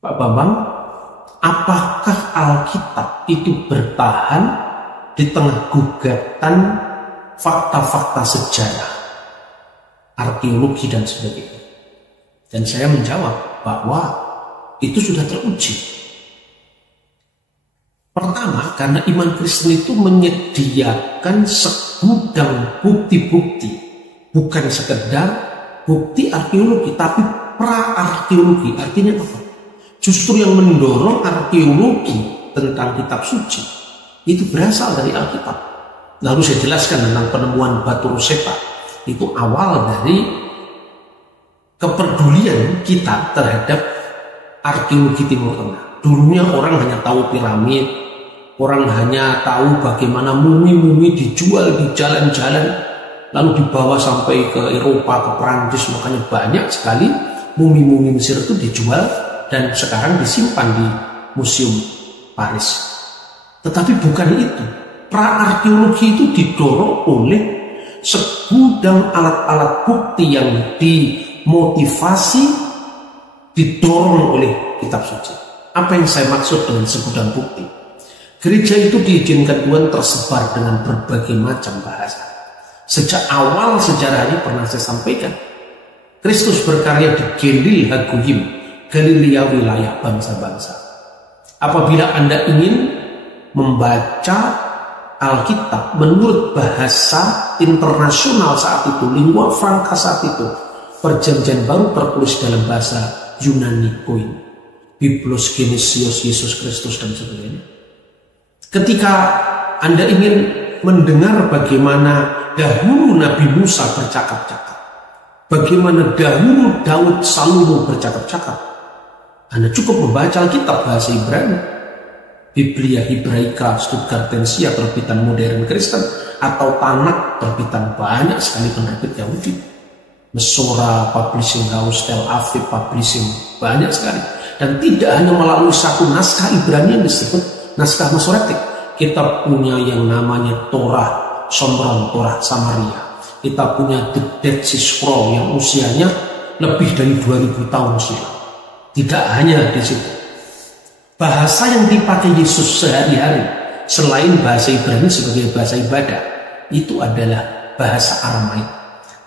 Pak Bambang, apakah Alkitab itu bertahan di tengah gugatan fakta-fakta sejarah, arkeologi dan sebagainya? Dan saya menjawab bahwa itu sudah teruji. Pertama, karena iman Kristen itu menyediakan segudang bukti-bukti, bukan sekedar bukti arkeologi, tapi pra-arkeologi. Artinya apa? Justru yang mendorong arkeologi tentang kitab suci itu berasal dari Alkitab. Lalu saya jelaskan tentang penemuan batu Rosetta. Itu awal dari kepedulian kita terhadap arkeologi Timur Tengah. Dulunya orang hanya tahu piramid, orang hanya tahu bagaimana mumi-mumi dijual di jalan-jalan, lalu dibawa sampai ke Eropa, ke Perancis. Makanya banyak sekali mumi-mumi Mesir itu dijual dan sekarang disimpan di Museum Paris. Tetapi bukan itu. Pra-arkeologi itu didorong oleh segudang alat-alat bukti yang dimotivasi, didorong oleh kitab suci. Apa yang saya maksud dengan segudang bukti? Gereja itu diizinkan Tuhan tersebar dengan berbagai macam bahasa. Sejak awal sejarahnya pernah saya sampaikan, Kristus berkarya di Galil Hagoyim, Galilea wilayah bangsa-bangsa. Apabila Anda ingin membaca Alkitab menurut bahasa internasional saat itu, lingua franca saat itu, Perjanjian Baru tertulis dalam bahasa Yunani Koine, Biblos Genesios Yesus Kristus dan sebagainya. Ketika Anda ingin mendengar bagaimana dahulu Nabi Musa bercakap-cakap, bagaimana dahulu Daud Salomo bercakap-cakap, Anda cukup membaca Alkitab bahasa Ibrani, Biblia Hebraika Stuttgartensia terbitan modern Kristen, atau Tanakh terbitan banyak sekali penerbit Yahudi, Mesora Publishing House, Tel Aviv Publishing, banyak sekali. Dan tidak hanya melalui satu naskah Ibrani yang disebut naskah Masoretik. Kita punya yang namanya Torah Shomron, Torah Samaria. Kita punya The Dead Sea Scroll yang usianya lebih dari 2000 tahun silam. Tidak hanya di situ. Bahasa yang dipakai Yesus sehari-hari selain bahasa Ibrani sebagai bahasa ibadah, itu adalah bahasa Aramaik.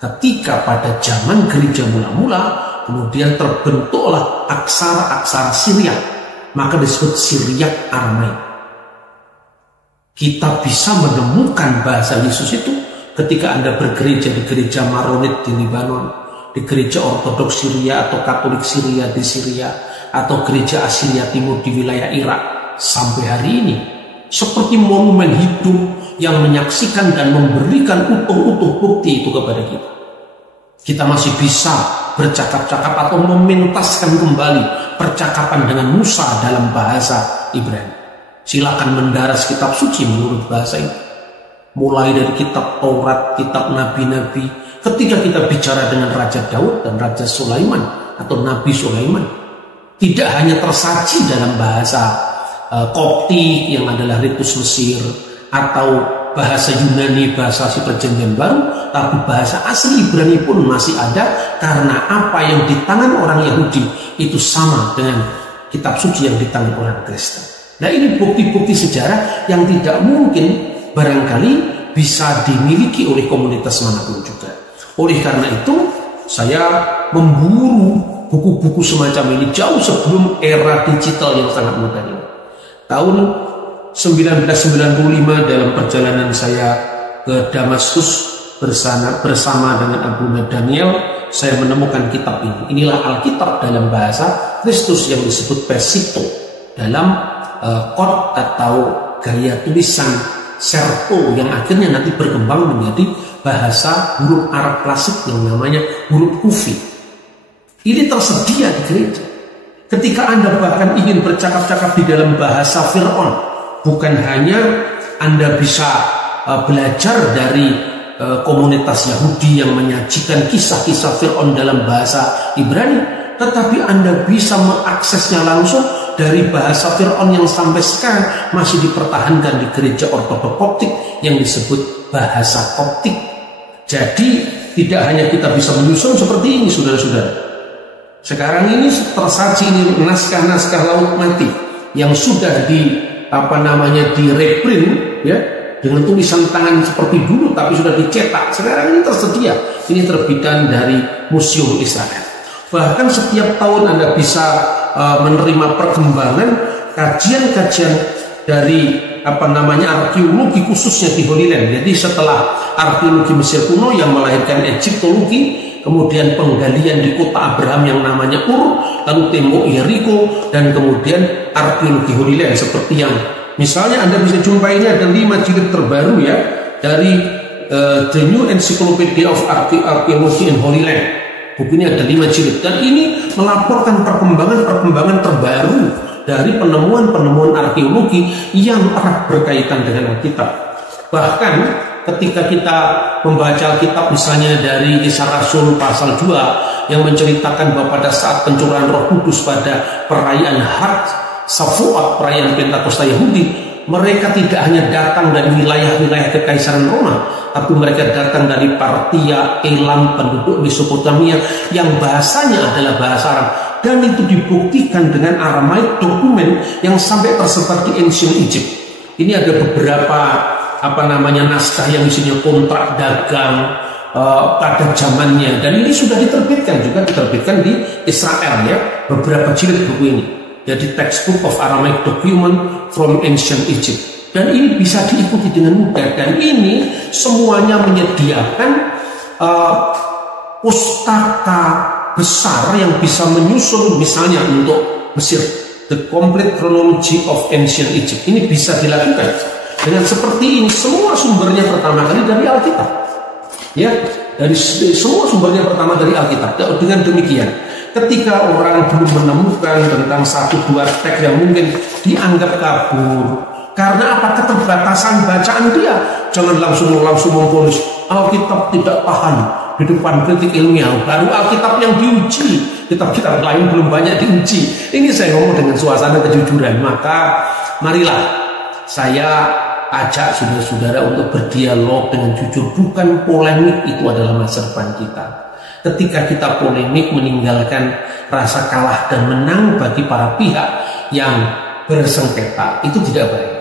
Ketika pada zaman gereja mula-mula kemudian terbentuklah aksara-aksara Syriak, maka disebut Syriak Aramaik. Kita bisa menemukan bahasa Yesus itu ketika Anda bergereja di gereja Maronit di Libanon, di gereja Ortodoks Syria atau Katolik Syria di Syria, atau gereja Asiria Timur di wilayah Irak. Sampai hari ini seperti monumen hidup yang menyaksikan dan memberikan utuh-utuh bukti itu kepada kita. Kita masih bisa bercakap-cakap atau mementaskan kembali percakapan dengan Musa dalam bahasa Ibrani. Silakan mendaras kitab suci menurut bahasa itu. Mulai dari kitab Taurat, kitab Nabi-Nabi. Ketika kita bicara dengan Raja Daud dan Raja Sulaiman atau Nabi Sulaiman, tidak hanya tersaji dalam bahasa Koptik yang adalah ritus Mesir, atau bahasa Yunani, bahasa si Perjanjian Baru, tapi bahasa asli Ibrani pun masih ada, karena apa yang di tangan orang Yahudi itu sama dengan kitab suci yang di tangan orang Kristen. Nah, ini bukti-bukti sejarah yang tidak mungkin barangkali bisa dimiliki oleh komunitas manapun juga. Oleh karena itu, saya memburu buku-buku semacam ini jauh sebelum era digital yang sangat modern ini. Tahun 1995 dalam perjalanan saya ke Damaskus bersama dengan Abu Daniel, saya menemukan kitab ini. Inilah Alkitab dalam bahasa Kristus yang disebut Pesito dalam kod atau gaya tulisan Serto yang akhirnya nanti berkembang menjadi bahasa huruf Arab klasik yang namanya huruf Kufi. Ini tersedia di gereja. Ketika Anda bahkan ingin bercakap-cakap di dalam bahasa Fir'aun, bukan hanya Anda bisa belajar dari komunitas Yahudi yang menyajikan kisah-kisah Fir'aun dalam bahasa Ibrani, tetapi Anda bisa mengaksesnya langsung dari bahasa Fir'aun yang sampai sekarang masih dipertahankan di gereja Ortodok Koptik yang disebut bahasa Koptik. Jadi tidak hanya kita bisa menyusun seperti ini, saudara-saudara, Sekarang ini tersaji ini naskah-naskah Laut Mati yang sudah di reprint ya, dengan tulisan tangan seperti dulu tapi sudah dicetak. Sekarang ini tersedia. Ini terbitan dari Museum Israel. Bahkan setiap tahun Anda bisa menerima perkembangan kajian-kajian dari arkeologi khususnya di Holy Land. Jadi setelah arkeologi Mesir kuno yang melahirkan Egyptologi, kemudian penggalian di kota Abraham yang namanya Ur, lalu tembok Yeriko, dan kemudian arkeologi Holy Land seperti yang misalnya Anda bisa jumpa ini ada 5 jilid terbaru ya dari The New Encyclopedia of Archaeology in Holy Land. Buku ini ada 5 jilid dan ini melaporkan perkembangan terbaru dari penemuan-penemuan arkeologi yang erat berkaitan dengan Alkitab. Bahkan ketika kita membaca Alkitab misalnya dari Kisah Rasul pasal 2 yang menceritakan bahwa pada saat pencurahan Roh Kudus pada perayaan Had Shavuot, perayaan Pentakosta Yahudi, mereka tidak hanya datang dari wilayah-wilayah Kekaisaran Roma, tapi mereka datang dari Partia, Elam, penduduk Mesopotamia yang bahasanya adalah bahasa Arab. Dan itu dibuktikan dengan Aramaik dokumen yang sampai tersebar di Ancient Egypt. Ini ada beberapa naskah yang isinya kontrak dagang pada zamannya, dan ini sudah diterbitkan di Israel ya, beberapa jilid buku ini. Jadi Textbook of Aramaic Document from Ancient Egypt, dan ini bisa diikuti dengan mudah. Dan ini semuanya menyediakan pustaka besar yang bisa menyusun misalnya untuk Mesir, The Complete Chronology of Ancient Egypt. Ini bisa dilakukan dengan seperti ini. Semua sumbernya pertama kali dari Alkitab ya, dari semua sumbernya pertama dari Alkitab. Dengan demikian ketika orang belum menemukan tentang 1-2 teks yang mungkin dianggap kabur karena keterbatasan bacaan dia, jangan langsung memvonis Alkitab tidak tahan di depan kritik ilmiah. Baru Alkitab yang diuji, kitab-kitab lain belum banyak diuji. Ini saya ngomong dengan suasana kejujuran. Maka marilah saya ajak saudara-saudara untuk berdialog dengan jujur. Bukan polemik itu adalah masa depan kita. Ketika kita polemik meninggalkan rasa kalah dan menang bagi para pihak yang bersengketa, itu tidak baik.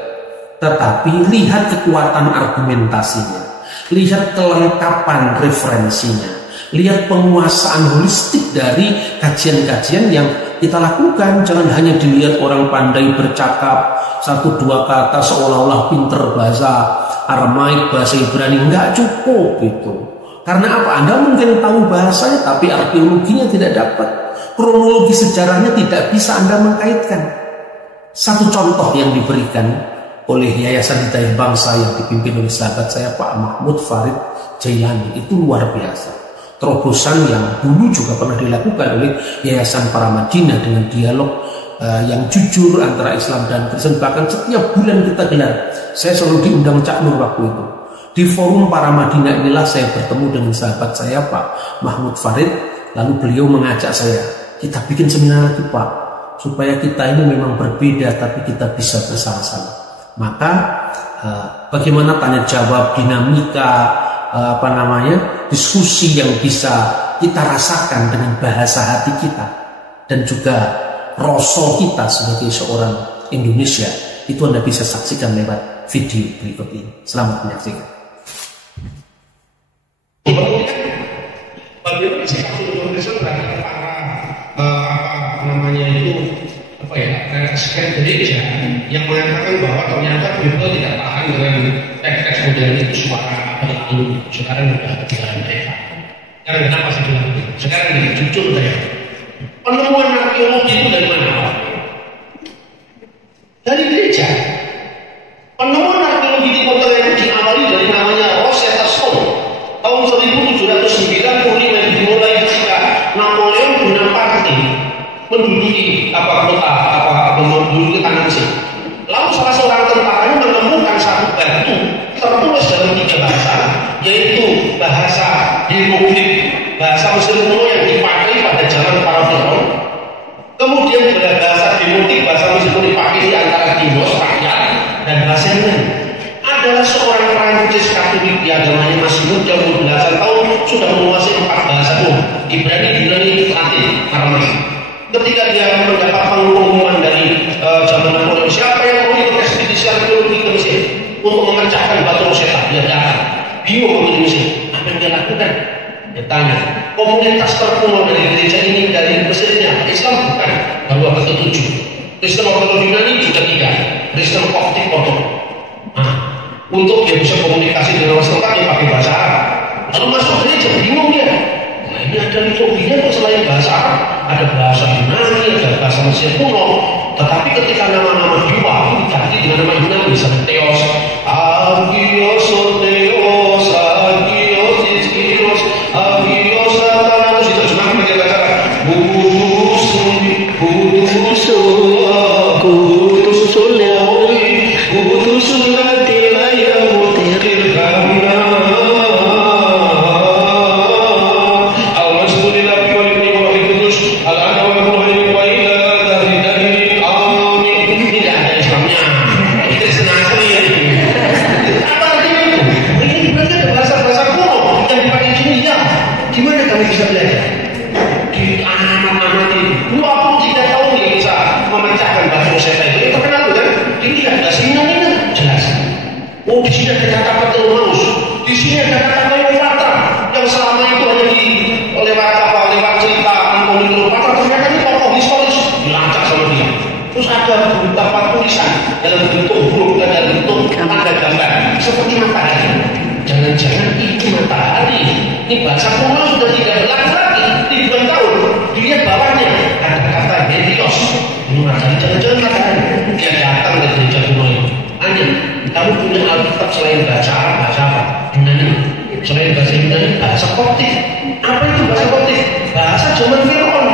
Tetapi lihat kekuatan argumentasinya, lihat kelengkapan referensinya, lihat penguasaan holistik dari kajian-kajian yang kita lakukan. Jangan hanya dilihat orang pandai bercakap 1-2 kata seolah-olah pinter bahasa Aramaik, bahasa Ibrani. Enggak cukup itu. Karena apa? Anda mungkin tahu bahasanya tapi arkeologinya tidak dapat, kronologi sejarahnya tidak bisa Anda mengkaitkan. Satu contoh yang diberikan oleh Yayasan Hidayah Bangsa yang dipimpin oleh sahabat saya Pak Mahmud Farid Jailani itu luar biasa. Terobosan yang dulu juga pernah dilakukan oleh Yayasan Para Madinah dengan dialog yang jujur antara Islam dan Kristen. Bahkan setiap bulan kita gelar. Saya selalu diundang Cak Nur waktu itu. Di forum Para Madinah inilah saya bertemu dengan sahabat saya Pak Mahmud Farid. Lalu beliau mengajak saya, kita bikin seminar lagi Pak, supaya kita ini memang berbeda tapi kita bisa bersama-sama. Maka bagaimana tanya jawab, dinamika, diskusi yang bisa kita rasakan dengan bahasa hati kita dan juga rasa kita sebagai seorang Indonesia, itu Anda bisa saksikan lewat video berikut ini. Selamat menyaksikan. Bagaimana sih Indonesia terhadap para sekian gereja yang mengatakan bahwa ternyata Bible tidak tahan dengan teks-teks modern itu suara berlalu. Sekarang sudah ketinggalan mereka. Karena kenapa sih bilang itu? Sekarang ini jujur saya, penemuan arkeologi itu dari mana? Dari gereja. Penemuan arkeologi di kota itu diawali dari namanya Rosetta Stone tahun 1795 dimulai ketika Napoleon Bonaparte menduduki menduduki tanah Mesir. Lalu salah seorang tentaranya menemukan satu batu tertulis dalam 3 bahasa, yaitu bahasa hieroglif, bahasa Mesir kuno yang dipakai pada zaman para Firaun. Kemudian bahasa demotik, bahasa Mesir kuno dipakai di antara Dinos, rakyat, dan bahasa Yunani. Adalah seorang Prancis Katolik yang namanya masih muda, belasan tahun, sudah menguasai 4 bahasa pun. Ibrani, Yunani, Latin, Aramai. Ketika dia mendapat pengumuman dari zaman Napoleon, siapa yang mau ikut ekspedisi arkeologi ke Mesir untuk memecahkan batu Rosetta? Dia datang, bingung untuk Mesir. Apa yang dia lakukan? Dia tanya, komunitas terkuno dari gereja ini dari Mesirnya Islam bukan? Baru abad ke-7. Kristen Ortodok Yunani juga tidak. Kristen Koptik Ortodok. Nah, untuk dia bisa komunikasi dengan orang setempat dia pakai bahasa Arab. Lalu masuk gereja, bingung dia. Nah, ini ada liturginya kok selain bahasa Arab, ada bahasa Yunani, ada bahasa Mesir kuno. Tetapi ketika nama-nama dewa itu diganti dengan nama Yunani, misalnya Theos, Agios, Theos, Agios, Iskios, Agios, Satanas, itu cuma pakai bahasa Arab. Kudus, bisa belajar di anak-anak ini 23 tahun dia bisa memecahkan batu Rosetta itu terkenal kan? Dilihat bahasa Yunani jelas. Oh, di sini ada kata Ptolemeus, di sini ada kata Kleopatra yang selama itu hanya lewat cerita Antoni Kleopatra, ternyata ini tokoh historis dilacak sama dia. Terus ada beberapa tulisan dalam bentuk huruf dan dalam bentuk tanda gambar seperti matahari. Jangan-jangan itu matahari. Ini bahasa kuno sudah tidak berlaku lagi ribuan tahun. Dilihat bawahnya ada kata Helios. Ini matahari, jangan-jangan matahari. Dia datang ke gereja kuno ini. Aneh, kamu punya Alkitab selain bahasa Arab, bahasa apa? Yunani. Selain bahasa Yunani, bahasa Koptik. Apa itu bahasa Koptik? Bahasa zaman Firaun.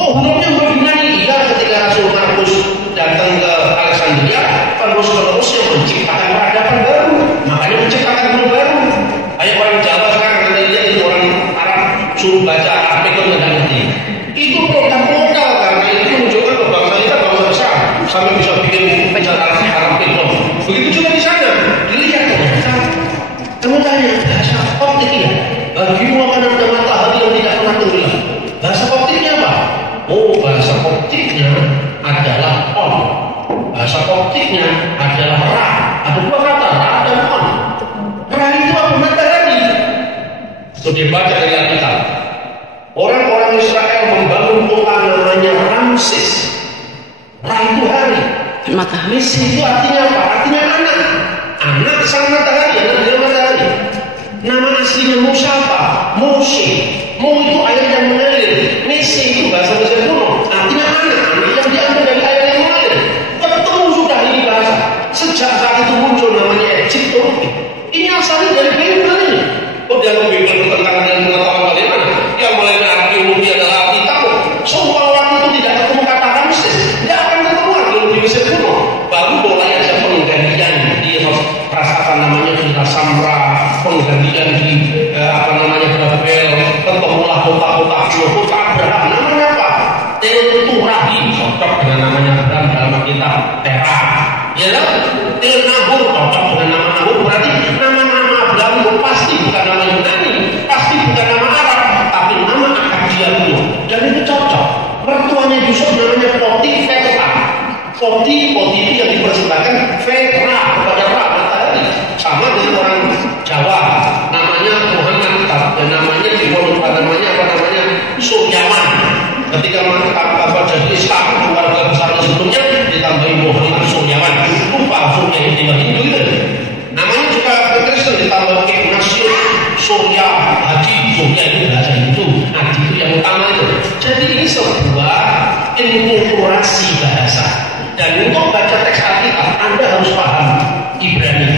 Oh, hurufnya huruf Yunani. Iya, ketika Rasul Markus datang ke Alexandria, Paulus yang menciptakan peradaban baru. Makanya menciptakan huruf baru. Ayo orang Jawa sekarang anda lihat itu orang Arab suruh baca Arab itu nggak ngerti. Itu program modal karena itu menunjukkan bahwa bangsa kita bangsa besar sampai bisa bikin penjara Arab itu. Begitu juga di sana. Dilihat ternyata kamu tanya bahasa Koptik ya. Bagimu akan ada matahari yang tidak pernah tenggelam. Bahasa Koptiknya apa? Oh, bahasa Koptiknya adalah on. Bahasa Koptiknya adalah ra. Ada dua kata, ra dan on. Ra itu apa? Matahari. Itu dibaca dari Alkitab. Orang-orang Israel membangun kota namanya Ramses. Ra itu hari. Matahari itu artinya apa? Artinya anak. Anak sang matahari, anak dari matahari. Nama aslinya Musa apa? Moshe. Mo itu air yang mengalir. Mese itu bahasa Mesir kuno. Artinya anak. Anak yang diambil dari air yang mengalir. Ketemu sudah ini bahasa. Sejak saat itu muncul namanya Egyptologi. Ini asalnya dari Bible ini. Oh, dalam Bible bertentangan dengan pengetahuan bagaimana? Yang mulai arkeologi adalah Alkitab. Semua orang itu tidak ketemu kata Ramses. Tidak akan ketemu arkeologi Mesir kuno. Baru mulai ada penggantian di apa namanya kita Samra, penggantian di Babel, ketemulah kota-kota kota Abraham. Namanya apa? Telturahi, cocok dengan namanya Abraham dalam Alkitab. Terah, ya kan? Telnahur, cocok dengan nama Nahur. Berarti nama-nama Abraham itu pasti bukan nama Yunani, pasti bukan nama Arab, tapi nama Akadia kuno. Dan itu cocok. Mertuanya Yusuf namanya Potifera. Poti itu yang dipersembahkan Vera kepada Ra matahari. Sama dengan orang Jawa, namanya Muhammad, dan namanya Suryawan. Ketika apa jadi Islam, keluarga besar sebelumnya ditambahi Muhammad Suryawan. Lupa Surya itu di Hindu itu. Namanya juga Kristen ditambah Ignatius Surya Haji. Surya itu bahasa Hindu, Haji itu yang utama itu. Jadi ini sebuah inkulturasi bahasa. Dan untuk baca teks Alkitab, Anda harus paham Ibrani.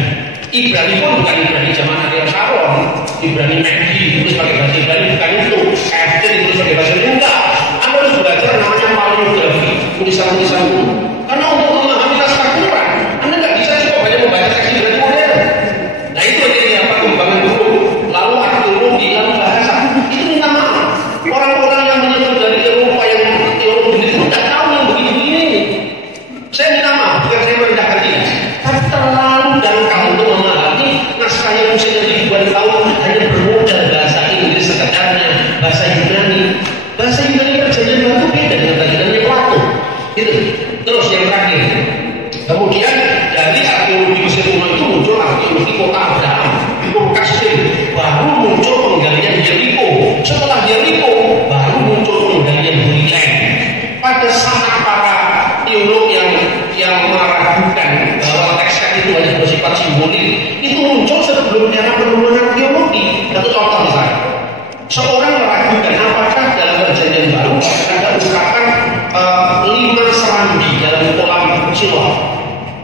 Ibrani pun bukan Ibrani zaman Ariel Sharon, Ibrani Mekdi itu sebagai bahasa Ibrani, bukan itu. Kafir itu sebagai bahasa Ibrani, enggak. Anda harus belajar namanya paleografi, tulisan-tulisan itu. Karena untuk memahami naskah Quran, Anda nggak bisa cukup hanya membaca teks Ibrani modern. Nah itu jadi apa kembangan dulu, lalu arkeologi, lalu bahasa. Itu minta maaf. Orang-orang yang menyebar dari Eropa yang teologi itu tidak tahu yang begini-begini. Saya minta maaf, bukan saya merendahkan dia, tapi terlalu dangkal untuk memahami naskah yang usianya ribuan tahun hanya bermodal Terus yang terakhir, kemudian dari arkeologi Mesir kuno itu muncul arkeologi kota Abraham, Ur Kasdim, baru muncul penggalian Yeriko. Setelah Yeriko, baru muncul penggalian Holy Land. Pada saat para teolog yang meragukan bahwa teks itu hanya bersifat simbolik, itu muncul sebelum era penemuan arkeologi. Satu contoh misalnya, seorang meragukan apakah dalam Perjanjian Baru ada ungkapan 5 serambi dalam kolam Siloam.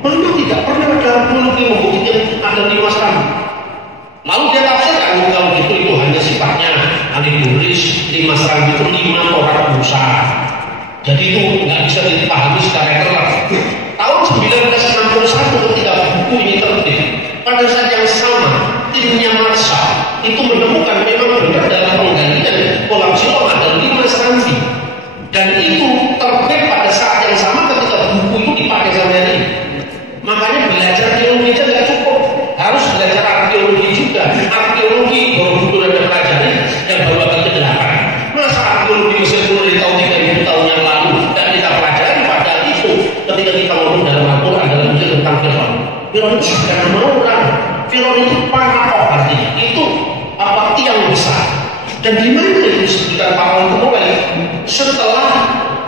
Mana tidak pernah ada arkeologi membuktikan ada 5 serambi. Lalu dia tafsirkan kalau itu hanya sifatnya alegoris. 5 serambi itu 5 orang Musa. Jadi itu nggak bisa dipahami secara terang. Tahun 1961 ketika buku ini terbit, pada saat yang sama timnya Marshall itu menemukan memang benar dalam penggalian kolam Siloam ada 5 serambi, dan itu terbit pada saat yang sama ketika buku itu dipakai sama ini. Makanya belajar teologi aja nggak cukup, harus belajar arkeologi juga. Arkeologi Borobudur ada pelajari yang baru akan ke-8. Masa arkeologi Mesir kuno di tahun 3000 tahun yang lalu dan kita pelajari, padahal itu ketika kita ngomong dalam Al-Quran dalam Injil tentang Firaun. Firaun itu bukan nama orang. Firaun itu panakok, artinya itu tiang besar. Dan di mana itu disebutkan Firaun itu mulai setelah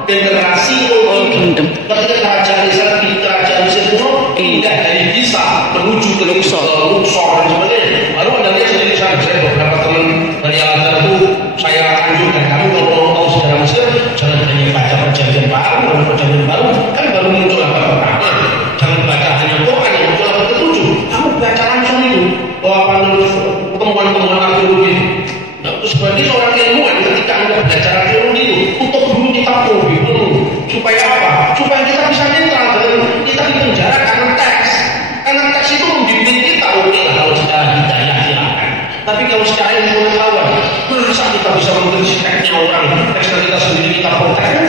generasi ketika kerajaan Mesir kuno pindah dari Giza menuju ke Luxor dan sebagainya. Lalu Anda lihat sendiri, saya beberapa teman dari Al-Azhar itu saya anjurkan kamu kalau mau tahu sejarah Mesir jangan hanya baca Perjanjian Baru. Kalau Perjanjian Baru kan baru muncul abad pertama. Jangan baca hanya Quran yang muncul abad ke-7. Kamu baca langsung itu bahwa temuan-temuan arkeologi. Nah, terus sebagai seorang ilmuwan ketika Anda belajar arkeologi itu untuk dulu kita penuh. Supaya apa? Supaya kita bisa netral dan kita dipenjara karena teks. Karena teks itu membimbing kita, oke lah kalau secara hidayah silakan. Tapi kalau secara ilmu pengetahuan, masa kita bisa mengkritik teksnya orang, teksnya kita sendiri kita protes, kan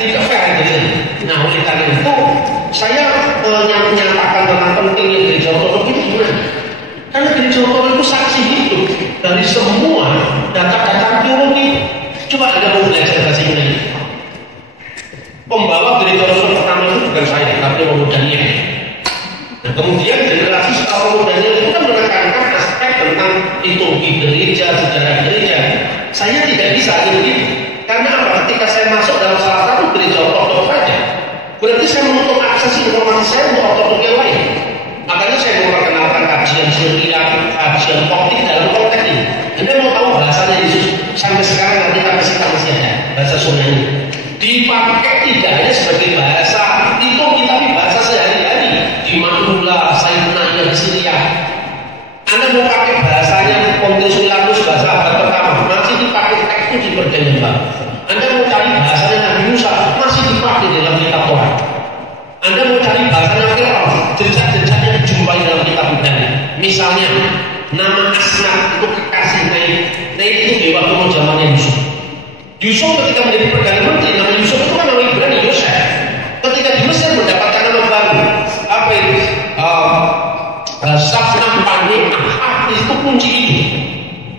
tidak fair gitu. Nah, oleh karena itu saya menyatakan tentang pentingnya gereja ortodoks itu gimana? Karena gereja ortodoks itu saksi hidup dari semua data-data arkeologi. Coba Anda mau belajar bahasa Inggris. Pembawa gereja ortodoks pertama itu bukan saya, tapi Romo Daniel. Nah, kemudian generasi setelah Romo Daniel itu kan menekankan aspek tentang liturgi gereja, sejarah gereja. Saya tidak bisa begitu. Karena apa? Ketika saya masuk dalam salah satu gereja ortodoks saja, berarti saya menutup akses informasi saya untuk ortodoks yang lain. Makanya saya memperkenalkan kajian Syria, kajian Koptik dalam konteks ini. Anda mau tahu bahasanya Yesus sampai sekarang nanti kita masih ada bahasa Sunani. Dipakai tidak hanya sebagai bahasa liturgi tapi bahasa sehari-hari di Manula, Sayyidina di Syria. Anda mau pakai bahasanya Pontius Pilatus, bahasa abad pertama, masih dipakai teks itu di Perjanjian Baru. Anda mau cari bahasanya Nabi Musa, masih dipakai dalam kitab Torah. Anda mau cari bahasanya Firaun, jejak-jejaknya dijumpai dalam kitab Ibrani. Misalnya nama Asnat itu kekasih Naib itu dewa kuno zamannya Yusuf. Yusuf ketika menjadi Perdana Menteri, nama Yusuf itu kan nama Ibrani, Yosef. Ketika di Mesir mendapatkan nama baru, apa itu? Safnah Panik, itu kunci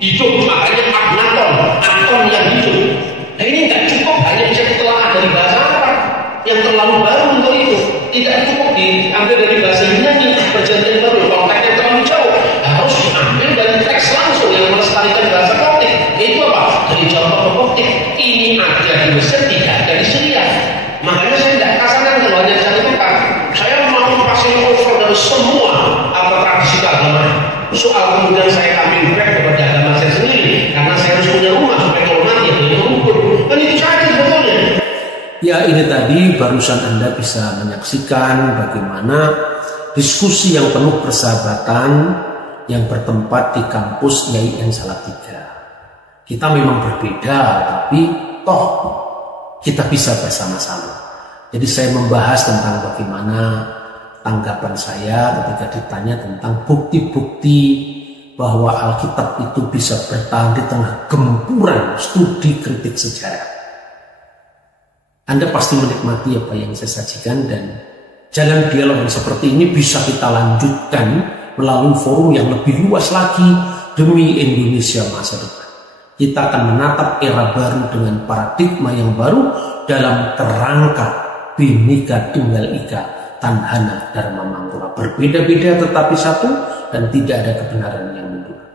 hidup, makanya Aknaton yang hidup. Nah ini nggak cukup hanya bisa ditelaah dari bahasa Arab yang terlalu baru untuk itu. Tidak cukup diambil dari bahasa Yunani, Perjanjian Baru, konteksnya terlalu jauh. Harus diambil dari teks langsung yang melestarikan bahasa Koptik. Itu apa? Dari contoh Koptik. Ini ada di Mesir, tidak ada di Syria. Makanya saya tidak kasarkan kalau hanya saya temukan. Saya mau passing over dari semua tradisi keagamaan. Soal kemudian saya ambil back kepada agama saya sendiri, karena saya harus punya rumah supaya kalau mati ya boleh mengukur. Kan itu saja sebetulnya. Ya, ini tadi barusan Anda bisa menyaksikan bagaimana diskusi yang penuh persahabatan yang bertempat di kampus YIN Salatiga. Kita memang berbeda, tapi toh kita bisa bersama-sama. Jadi saya membahas tentang bagaimana tanggapan saya ketika ditanya tentang bukti-bukti bahwa Alkitab itu bisa bertahan di tengah gempuran studi kritik sejarah. Anda pasti menikmati apa yang saya sajikan, dan jalan dialog yang seperti ini bisa kita lanjutkan melalui forum yang lebih luas lagi demi Indonesia masa depan. Kita akan menatap era baru dengan paradigma yang baru dalam kerangka Bhinneka Tunggal Ika Tanhana Dharma Mangkura. Berbeda-beda tetapi satu dan tidak ada kebenaran yang menduduki.